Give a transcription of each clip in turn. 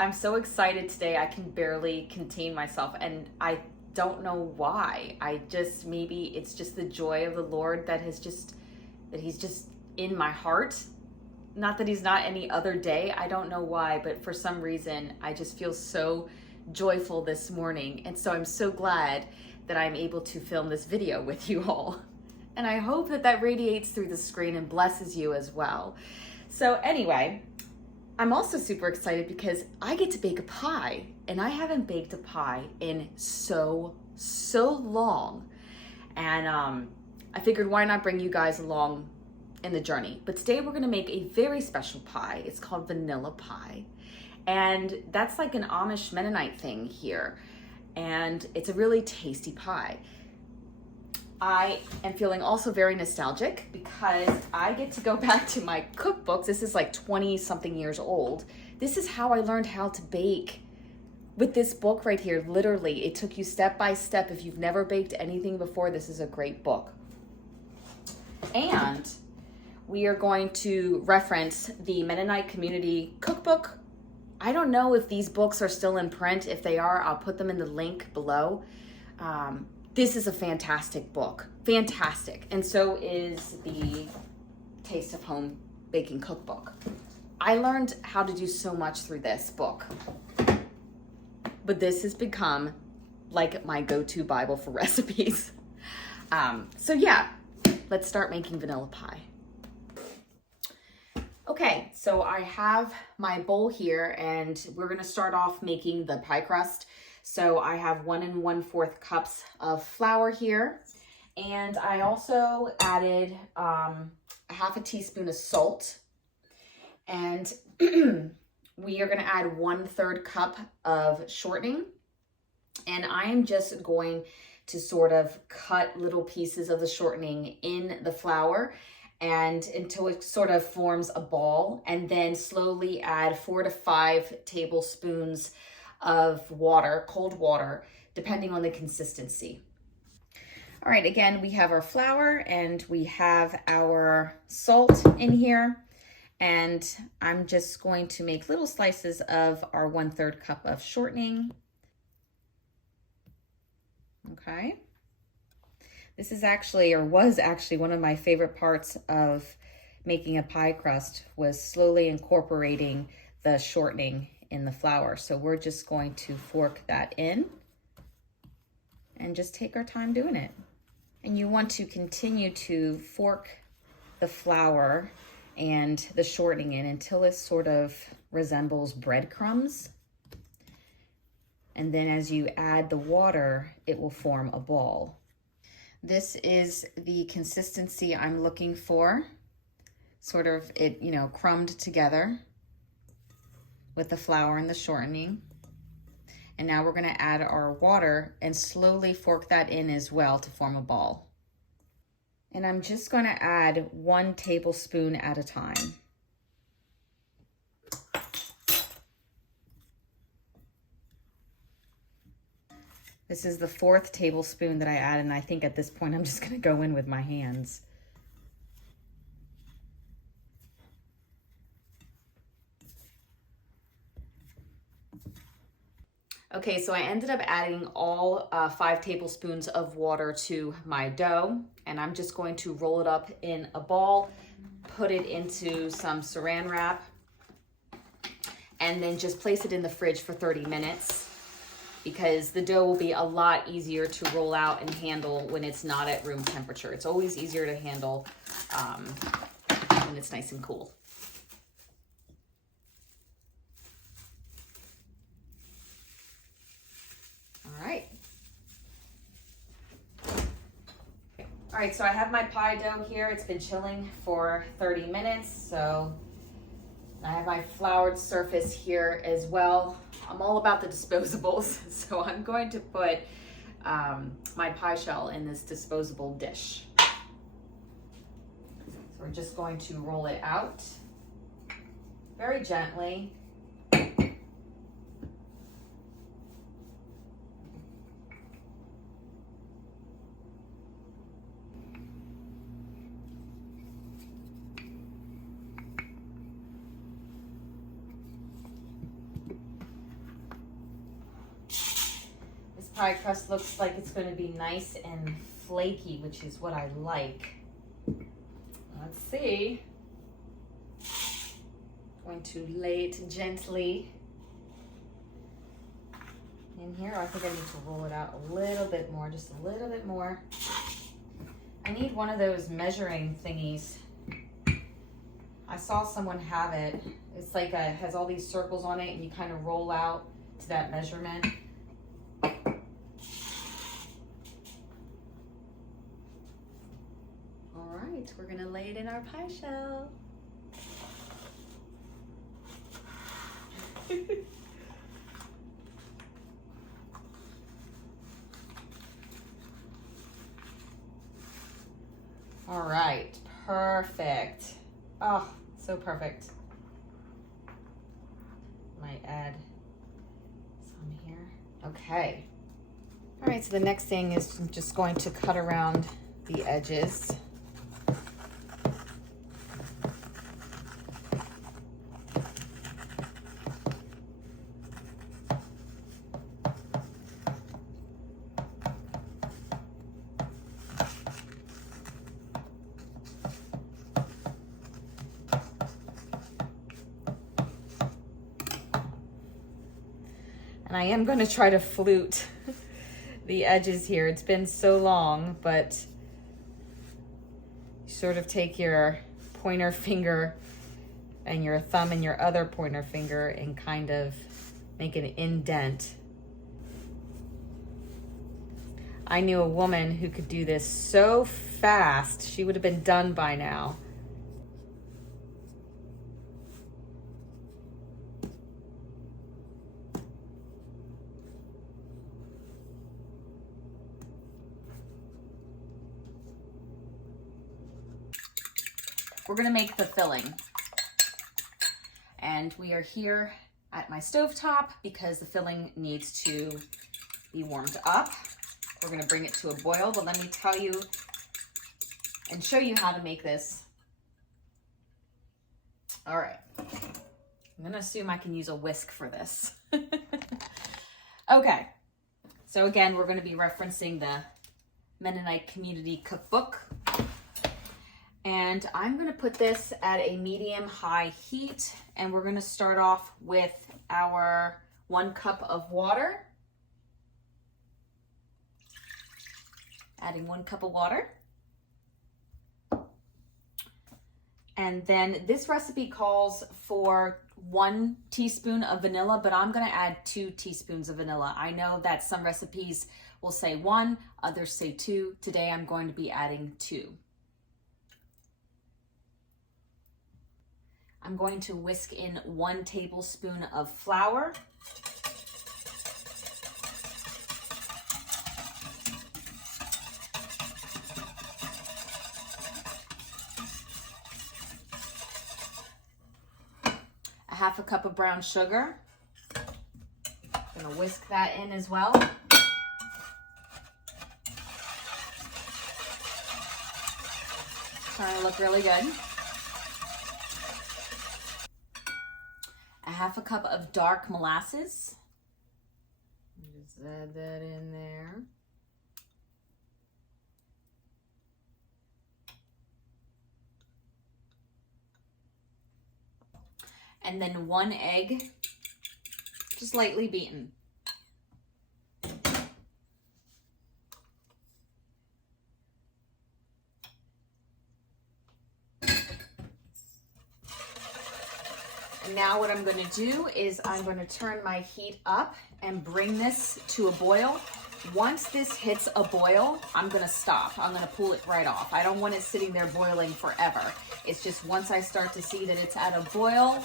I'm so excited today. I can barely contain myself, and I don't know why. Maybe it's just the joy of the Lord that he's just in my heart. Not that he's not any other day. I don't know why, but for some reason, I just feel so joyful this morning. And so I'm so glad that I'm able to film this video with you all. And I hope that radiates through the screen and blesses you as well. So anyway, I'm also super excited because I get to bake a pie, and I haven't baked a pie in so long. And I figured, why not bring you guys along in the journey? But today we're gonna make a very special pie. It's called vanilla pie. And that's like an Amish Mennonite thing here. And it's a really tasty pie. I am feeling also very nostalgic because I get to go back to my cookbooks. This is like 20 something years old. This is how I learned how to bake with this book right here. Literally, it took you step by step. If you've never baked anything before, this is a great book. And we are going to reference the Mennonite Community Cookbook. I don't know if these books are still in print. If they are, I'll put them in the link below. This is a fantastic book, fantastic. And so is the Taste of Home Baking Cookbook. I learned how to do so much through this book, but this has become like my go-to Bible for recipes. So yeah, let's start making vanilla pie. Okay, so I have my bowl here, and we're gonna start off making the pie crust. So I have 1 1/4 cups of flour here. And I also added a half a teaspoon of salt. And we are gonna add 1/3 cup of shortening. And I'm just going to sort of cut little pieces of the shortening in the flour and until it sort of forms a ball, and then slowly add 4 to 5 tablespoons of water, cold water, depending on the consistency. All right, again, we have our flour and we have our salt in here. And I'm just going to make little slices of our 1/3 cup of shortening. Okay. This is actually, or was actually, one of my favorite parts of making a pie crust, was slowly incorporating the shortening in the flour. So we're just going to fork that in and just take our time doing it. And you want to continue to fork the flour and the shortening in until it sort of resembles breadcrumbs. And then as you add the water, it will form a ball. This is the consistency I'm looking for. Sort of it, crumbed together with the flour and the shortening. And now we're gonna add our water and slowly fork that in as well to form a ball. And I'm just gonna add 1 tablespoon at a time. This is the 4th tablespoon that I add, and I think at this point I'm just gonna go in with my hands. Okay, so I ended up adding all 5 tablespoons of water to my dough, and I'm just going to roll it up in a ball, put it into some saran wrap, and then just place it in the fridge for 30 minutes because the dough will be a lot easier to roll out and handle when it's not at room temperature. It's always easier to handle when it's nice and cool. All right, so I have my pie dough here. It's been chilling for 30 minutes. So I have my floured surface here as well. I'm all about the disposables. So I'm going to put my pie shell in this disposable dish. So we're just going to roll it out very gently. pie crust looks like it's going to be nice and flaky, which is what I like. Let's see. Going to lay it gently in here. I think I need to roll it out a little bit more, just a little bit more. I need one of those measuring thingies. I saw someone have it. It's like has all these circles on it, and you kind of roll out to that measurement. All right, we're gonna lay it in our pie shell. All right, perfect. Oh, so perfect. Might add some here. Okay. All right, so the next thing is I'm just going to cut around the edges. And I am going to try to flute the edges here. It's been so long, but you sort of take your pointer finger and your thumb and your other pointer finger and kind of make an indent. I knew a woman who could do this so fast. She would have been done by now. We're gonna make the filling. And we are here at my stovetop because the filling needs to be warmed up. We're gonna bring it to a boil, but let me tell you and show you how to make this. All right, I'm gonna assume I can use a whisk for this. Okay, so again, we're gonna be referencing the Mennonite Community Cookbook. And I'm gonna put this at a medium-high heat, and we're gonna start off with our 1 cup of water. Adding 1 cup of water. And then this recipe calls for 1 teaspoon of vanilla, but I'm gonna add 2 teaspoons of vanilla. I know that some recipes will say 1, others say 2. Today I'm going to be adding 2. I'm going to whisk in 1 tablespoon of flour. A 1/2 cup of brown sugar. I'm gonna whisk that in as well. Trying to look really good. A 1/2 cup of dark molasses. Just add that in there. And then 1 egg, just lightly beaten. Now what I'm going to do is I'm going to turn my heat up and bring this to a boil. Once this hits a boil, I'm going to stop. I'm going to pull it right off. I don't want it sitting there boiling forever. It's just once I start to see that it's at a boil,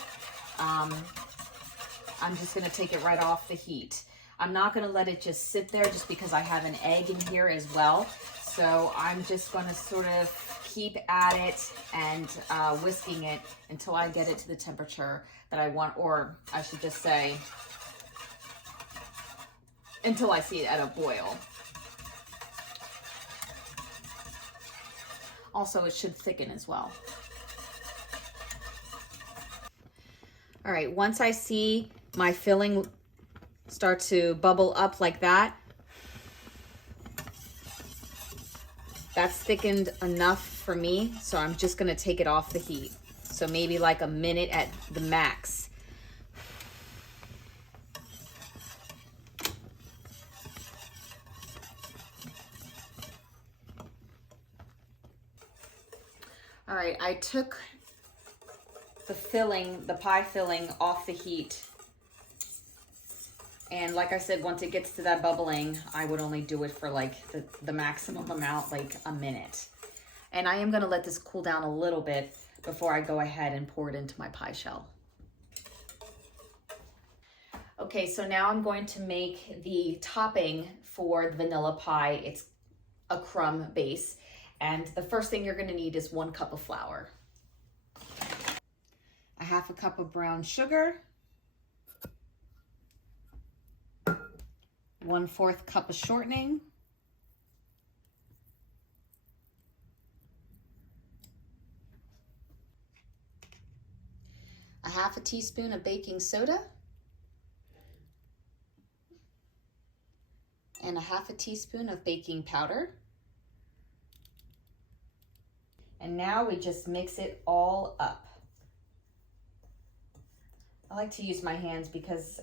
I'm just going to take it right off the heat. I'm not going to let it just sit there just because I have an egg in here as well. So I'm just going to sort of keep at it and whisking it until I get it to the temperature that I want, or I should just say, until I see it at a boil. Also, it should thicken as well. All right, once I see my filling start to bubble up like that, That's thickened enough for me, so I'm just gonna take it off the heat. So maybe like a minute at the max. All right, I took the filling, the pie filling off the heat. And like I said, once it gets to that bubbling, I would only do it for like the maximum amount, like a minute. And I am gonna let this cool down a little bit before I go ahead and pour it into my pie shell. Okay, so now I'm going to make the topping for the vanilla pie. It's a crumb base. And the first thing you're gonna need is 1 cup of flour, a half a cup of brown sugar, 1/4 cup of shortening, a half a teaspoon of baking soda, and a half a teaspoon of baking powder. And now we just mix it all up. I like to use my hands because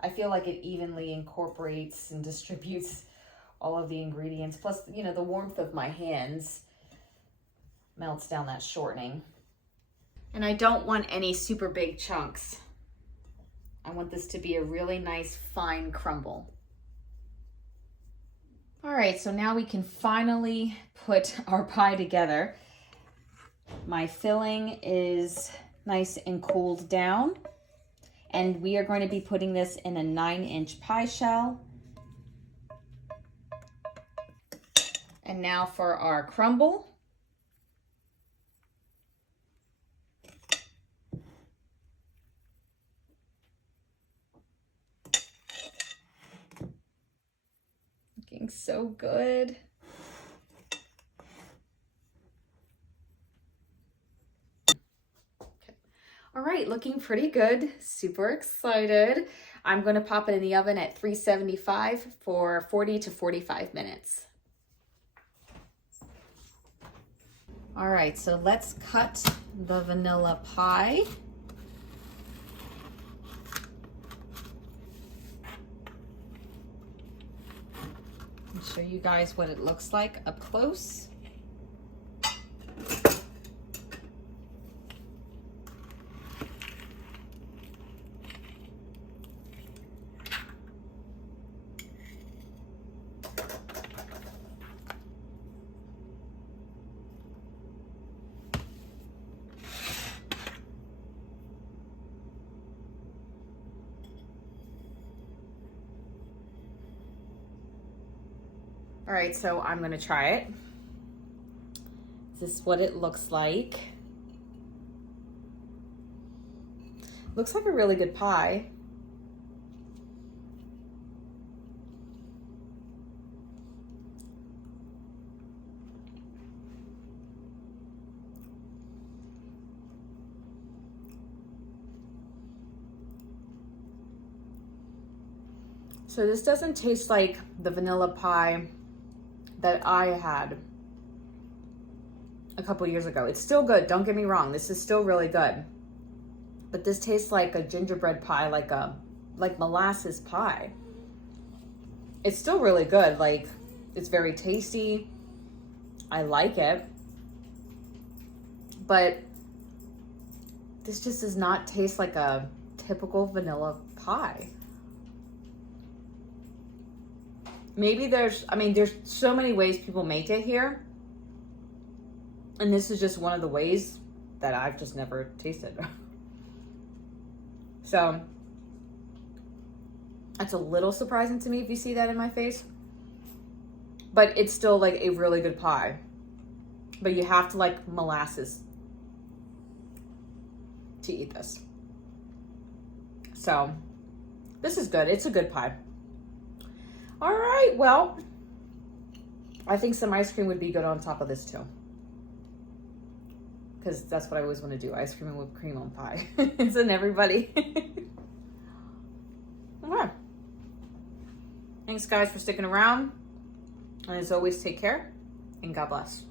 I feel like it evenly incorporates and distributes all of the ingredients. Plus, you know, the warmth of my hands melts down that shortening. And I don't want any super big chunks. I want this to be a really nice fine crumble. All right, so now we can finally put our pie together. My filling is nice and cooled down. And we are going to be putting this in a 9-inch pie shell. And now for our crumble. Looking so good. All right, looking pretty good. Super excited. I'm going to pop it in the oven at 375 for 40 to 45 minutes. All right, so let's cut the vanilla pie. And show you guys what it looks like up close. All right, so I'm gonna try it. This is what it looks like. Looks like a really good pie. So this doesn't taste like the vanilla pie that I had a couple years ago. It's still good, don't get me wrong. This is still really good. But this tastes like a gingerbread pie, like molasses pie. It's still really good. Like, it's very tasty. I like it. But this just does not taste like a typical vanilla pie. Maybe there's so many ways people make it here. And this is just one of the ways that I've just never tasted. So that's a little surprising to me if you see that in my face. But it's still like a really good pie. But you have to like molasses to eat this. So this is good. It's a good pie. All right, well, I think some ice cream would be good on top of this too. Because that's what I always want to do, ice cream and whipped cream on pie. Isn't everybody? All right. Thanks, guys, for sticking around. And as always, take care and God bless.